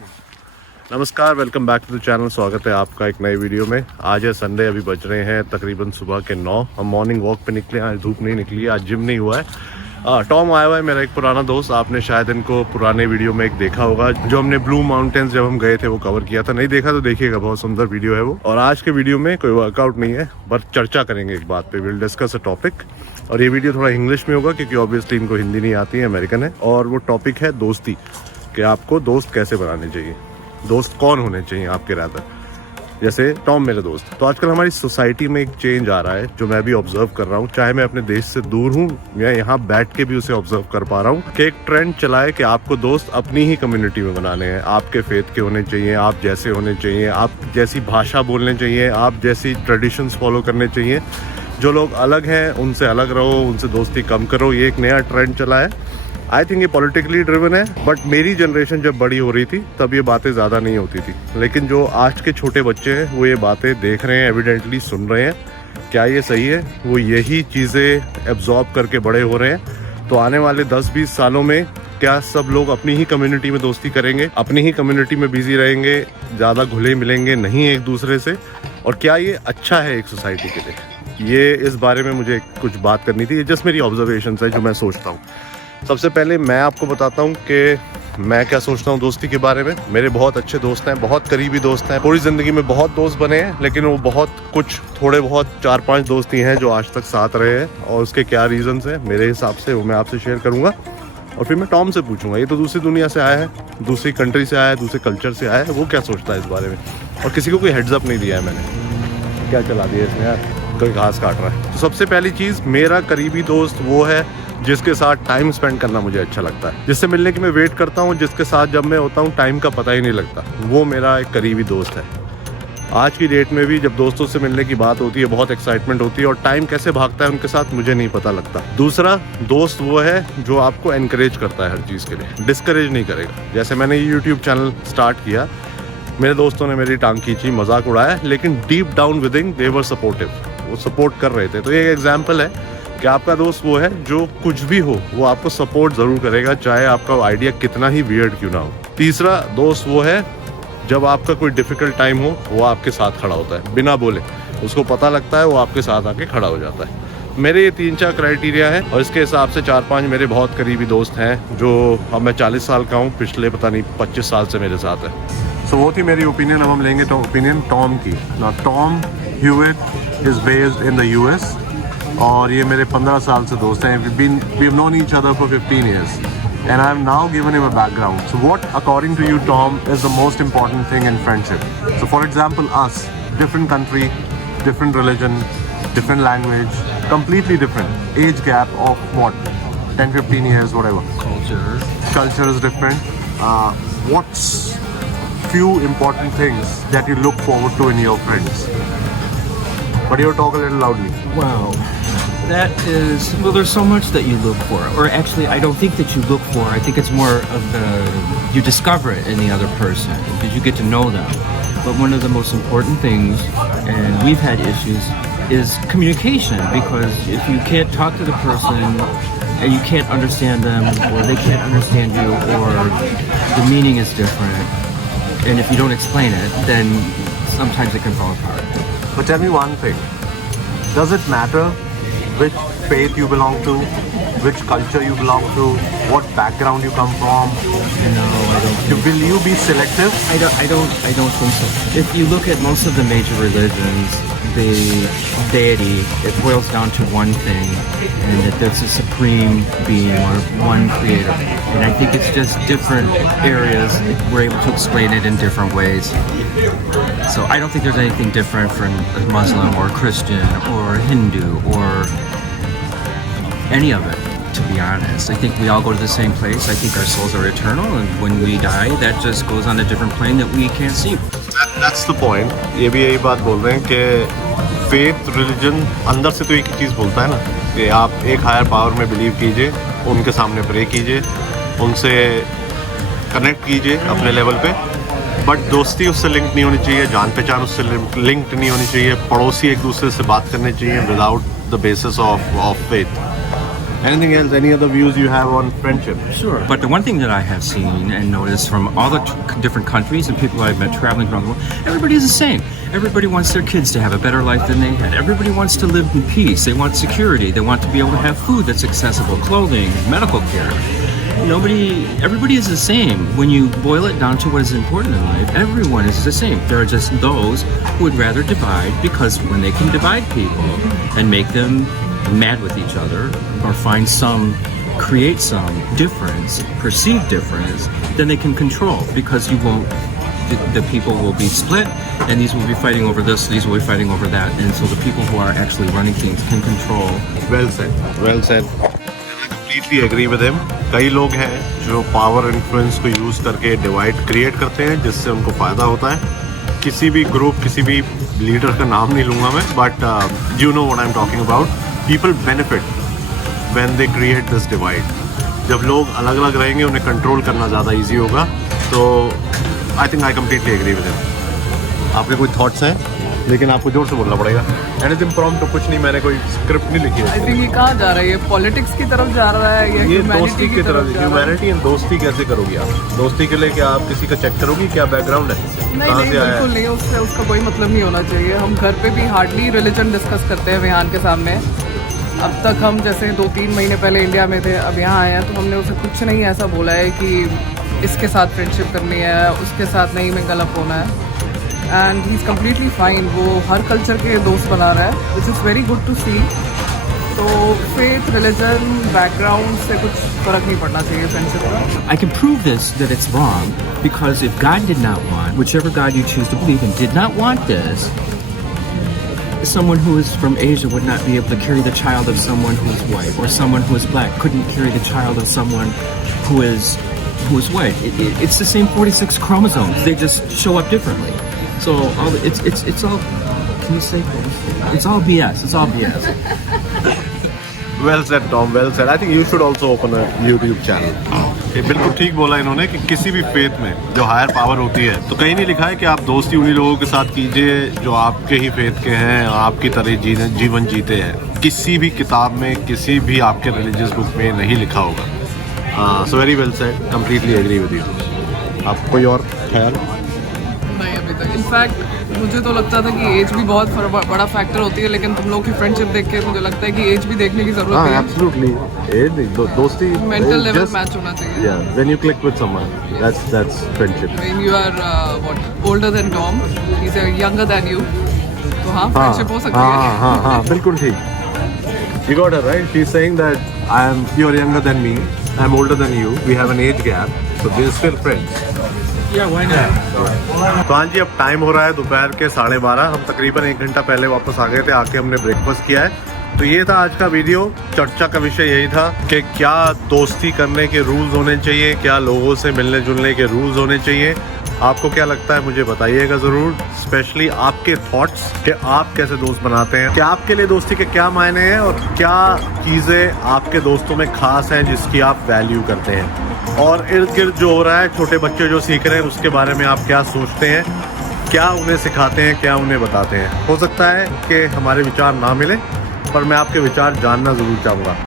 नमस्कार, welcome back to the channel. स्वागत है आपका एक नए वीडियो में। आज है संडे, अभी बज रहे हैं तकरीबन सुबह के 9। हम मॉर्निंग वॉक पे निकले। आज धूप नहीं निकली है, आज जिम नहीं हुआ है। टॉम आया हुआ है, मेरा एक पुराना दोस्त। आपने शायद इनको पुराने वीडियो में एक देखा होगा, जो हमने ब्लू माउंटेन्स जब हम गए थे वो कवर किया था। नहीं देखा तो देखिएगा, बहुत सुंदर वीडियो है वो। और आज के वीडियो में कोई वर्कआउट नहीं है, बस चर्चा करेंगे एक बात पे। Will discuss a topic. और ये वीडियो थोड़ा इंग्लिश में होगा क्योंकि ऑब्वियसली इनको हिंदी नहीं आती है, अमेरिकन है। और वो टॉपिक है दोस्ती, कि आपको दोस्त कैसे बनाने चाहिए, दोस्त कौन होने चाहिए आपके रादर। जैसे टॉम मेरे दोस्त। तो आजकल हमारी सोसाइटी में एक चेंज आ रहा है जो मैं भी ऑब्जर्व कर रहा हूँ, चाहे मैं अपने देश से दूर हूँ या यहाँ बैठ के भी उसे ऑब्जर्व कर पा रहा हूँ, कि एक ट्रेंड चला है कि आपको दोस्त अपनी ही कम्युनिटी में बनाने हैं। आपके फेथ के होने चाहिए, आप जैसे होने चाहिए, आप जैसी भाषा बोलने चाहिए, आप जैसी ट्रेडिशंस फॉलो करने चाहिए। जो लोग अलग हैं उनसे अलग रहो, उनसे दोस्ती कम करो। ये एक नया ट्रेंड चला है। आई थिंक ये पॉलिटिकली ड्रिवन है, बट मेरी जनरेशन जब बड़ी हो रही थी तब ये बातें ज़्यादा नहीं होती थी। लेकिन जो आज के छोटे बच्चे हैं वो ये बातें देख रहे हैं, एविडेंटली सुन रहे हैं। क्या ये सही है? वो यही चीज़ें एब्जॉर्ब करके बड़े हो रहे हैं। तो आने वाले 10-20 सालों में क्या सब लोग अपनी ही कम्युनिटी में दोस्ती करेंगे, अपनी ही कम्युनिटी में बिजी रहेंगे, ज़्यादा घुले मिलेंगे नहीं एक दूसरे से? और क्या ये अच्छा है एक सोसाइटी के लिए? ये इस बारे में मुझे कुछ बात करनी थी। ये जस्ट मेरी ऑब्जर्वेशन है जो मैं सोचता हूँ। सबसे पहले मैं आपको बताता हूँ कि मैं क्या सोचता हूँ दोस्ती के बारे में। मेरे बहुत अच्छे दोस्त हैं, बहुत करीबी दोस्त हैं। पूरी ज़िंदगी में बहुत दोस्त बने हैं, लेकिन वो बहुत कुछ थोड़े बहुत 4-5 दोस्त ही हैं जो आज तक साथ रहे हैं। और उसके क्या रीज़न्स हैं मेरे हिसाब से, वो मैं आपसे शेयर करूँगा। और फिर मैं टॉम से पूछूंगा, ये तो दूसरी दुनिया से आया है, दूसरी कंट्री से आया है, दूसरे कल्चर से आया है, वो क्या सोचता है इस बारे में। और किसी को कोई हेड्स अप नहीं दिया है मैंने। क्या चला दिया इसमें यार, कोई घास काट रहा है। तो सबसे पहली चीज़, मेरा करीबी दोस्त वो है जिसके साथ टाइम स्पेंड करना मुझे अच्छा लगता है, जिससे मिलने की मैं वेट करता हूँ, जिसके साथ जब मैं होता हूँ टाइम का पता ही नहीं लगता। वो मेरा एक करीबी दोस्त है। आज की डेट में भी जब दोस्तों से मिलने की बात होती है बहुत एक्साइटमेंट होती है, और टाइम कैसे भागता है उनके साथ मुझे नहीं पता लगता। दूसरा दोस्त वो है जो आपको एनकरेज करता है हर चीज़ के लिए, डिस्करेज नहीं करेगा। जैसे मैंने यूट्यूब चैनल स्टार्ट किया, मेरे दोस्तों ने मेरी टांग खींची, मजाक उड़ाया, लेकिन डीप डाउन विदिन दे वर सपोर्टिव। वो सपोर्ट कर रहे थे। तो ये एक एग्जाम्पल है कि आपका दोस्त वो है जो कुछ भी हो वो आपको सपोर्ट ज़रूर करेगा, चाहे आपका आइडिया कितना ही वियर्ड क्यों ना हो। तीसरा दोस्त वो है जब आपका कोई डिफ़िकल्ट टाइम हो वो आपके साथ खड़ा होता है, बिना बोले। उसको पता लगता है, वो आपके साथ आके खड़ा हो जाता है। मेरे ये 3-4 क्राइटेरिया है, और इसके हिसाब से 4-5 मेरे बहुत करीबी दोस्त हैं जो, अब मैं 40 साल का हूँ, पिछले पता नहीं 25 साल से मेरे साथ है। सो वो थी मेरी ओपिनियन। अब हम लेंगे तो ओपिनियन टॉम की ना। Tom Hewitt is based in the US, और ये मेरे 15 साल से दोस्त हैं। We have known each other for 15 years and I have now given him a background. So what according to you, Tom, is the most important thing in friendship? So for example, us, different country, different religion, different language, completely different. Age gap of what? 10-15 years, whatever. Culture is different. What's few important things that you look forward to in your friends? But you talk a little loudly. Wow. That is, well, there's so much that you look for. Or actually, I don't think that you look for. I think it's more of you discover it in the other person because you get to know them. But one of the most important things, and we've had issues, is communication. Because if you can't talk to the person and you can't understand them, or they can't understand you, or the meaning is different, and if you don't explain it, then sometimes it can fall apart. But tell me one thing. Does it matter which faith you belong to, which culture you belong to, what background you come from? No, I don't think. Will you be selective? I don't think so. If you look at most of the major religions, the deity, it boils down to one thing, and that there's a supreme being or one creator. And I think it's just different areas. We're able to explain it in different ways. So I don't think there's anything different from a Muslim or Christian or Hindu or any of it, to be honest. I think we all go to the same place. I think our souls are eternal, and when we die, that just goes on a different plane that we can't see. That's the point. ये भी यही बात बोल रहे हैं कि faith, religion अंदर से तो एक ही चीज़ बोलता है ना, कि आप एक हायर पावर में बिलीव कीजिए, उनके सामने प्रे कीजिए, उनसे कनेक्ट कीजिए अपने लेवल पे। बट दोस्ती उससे लिंक नहीं होनी चाहिए, जान पहचान उससे लिंक्ड नहीं होनी चाहिए, पड़ोसी एक दूसरे से बात करने चाहिए without the basis of faith. Anything else? Any other views you have on friendship? Sure. But the one thing that I have seen and noticed from all the different countries and people I've met traveling around the world, everybody is the same. Everybody wants their kids to have a better life than they had. Everybody wants to live in peace. They want security. They want to be able to have food that's accessible, clothing, medical care. Everybody is the same. When you boil it down to what is important in life, everyone is the same. There are just those who would rather divide, because when they can divide people and make them mad with each other or create some difference, perceived difference, then they can control, because the people will be split, and these will be fighting over this, these will be fighting over that, and so the people who are actually running things can control. Well said. Well said. Completely agree with him. कई लोग हैं जो power influence को use करके divide create करते हैं, जिससे उनको फायदा होता है. किसी भी ग्रुप, किसी भी लीडर का नाम नहीं लूंगा मैं, but you know what I am talking about. People benefit when they create this divide. जब लोग अलग अलग रहेंगे, उन्हें कंट्रोल करना ज़्यादा ईजी होगा. तो I think I completely agree with him. आपके कोई थॉट्स हैं? लेकिन आपको जोर से बोलना पड़ेगा. एनीथिंग प्रॉम्प्ट तो कुछ नहीं, मैंने कोई स्क्रिप्ट नहीं लिखी है. आई थिंक ये कहाँ जा रहा है? ये पॉलिटिक्स की तरफ जा रहा है या ये ह्यूमैनिटी दोस्ती की तरफ. ह्यूमैनिटी एंड दोस्ती कैसे करोगी आप? दोस्ती के लिए क्या आप किसी का चेक करोगी? क्या बैकग्राउंड है, नहीं कहाँ नहीं से आया बिल्कुल है? नहीं, उससे उसका कोई मतलब नहीं होना चाहिए. हम घर पे भी हार्डली रिलीजन डिस्कस करते हैं विहान के सामने. अब तक हम जैसे 2-3 महीने पहले इंडिया में थे, अब यहाँ आए हैं, तो हमने उसे कुछ नहीं ऐसा बोला है कि इसके साथ फ्रेंडशिप करनी है, उसके साथ नहीं मिंगल अप होना है. And he is completely fine. वो हर कल्चर के दोस्त बना रहा है, which is very good to see. तो फेथ, रिलीजन, बैकग्राउंड से कुछ फर्क नहीं पड़ना चाहिए फ्रेंडशिप का. I can prove that it's wrong, because if God did not want, whichever God you choose to believe in, did not want this, someone who is from Asia would not be able to carry the child of someone who is white, or someone who is black couldn't carry the child of someone who is white. It's the same 46 chromosomes. They just show up differently. So it's all. Can you say? It's all BS. It's all BS. Well said, Tom. Well said. I think you should also open a YouTube channel. ये बिल्कुल ठीक बोला इन्होंने कि किसी भी faith में जो हायर पावर होती है, तो कहीं नहीं लिखा है कि आप दोस्ती उन्हीं लोगों के साथ कीजिए जो आपके ही फेथ के हैं, आपकी तरह जीवन जीते हैं. किसी भी किताब में, किसी भी आपके रिलीजियस बुक में नहीं लिखा होगा. So very well said. Completely agree with you. आप कोई और ख्याल? नहीं अभी तक. इनफैक्ट मुझे तो लगता था कि एज भी बहुत बड़ा फैक्टर होती है, लेकिन तुम लोग की फ्रेंडशिप देख के मुझे लगता है कि एज भी देखने की जरूरत है. एब्सोल्युटली. दोस्ती मेंटल लेवल मैच होना चाहिए. Yeah, when you click with someone, that's friendship. I mean, you are older than Tom. He's younger than you. तो हाँ, फ्रेंडशिप हो सकती है. हाँ, बिल्कुल ठीक. You got her right. She's saying that you're younger than me, I'm older than you. We have an age gap, so we're still friends. Yeah, why not? तो हाँ जी, अब टाइम हो रहा है दोपहर के 12:30. हम तकरीबन 1 घंटा पहले वापस आ गए थे. आके हमने ब्रेकफास्ट किया है. तो ये था आज का वीडियो. चर्चा का विषय यही था कि क्या दोस्ती करने के रूल्स होने चाहिए, क्या लोगों से मिलने जुलने के रूल्स होने चाहिए. आपको क्या लगता है मुझे बताइएगा ज़रूर. स्पेशली आपके थॉट्स कि आप कैसे दोस्त बनाते हैं, कि आपके लिए दोस्ती के क्या मायने हैं और क्या चीज़ें आपके दोस्तों में खास हैं जिसकी आप वैल्यू करते हैं. और इर्द गिर्द जो हो रहा है, छोटे बच्चे जो सीख रहे हैं, उसके बारे में आप क्या सोचते हैं, क्या उन्हें सिखाते हैं, क्या उन्हें बताते हैं. हो सकता है कि हमारे विचार ना मिले, पर मैं आपके विचार जानना ज़रूर चाहूँगा.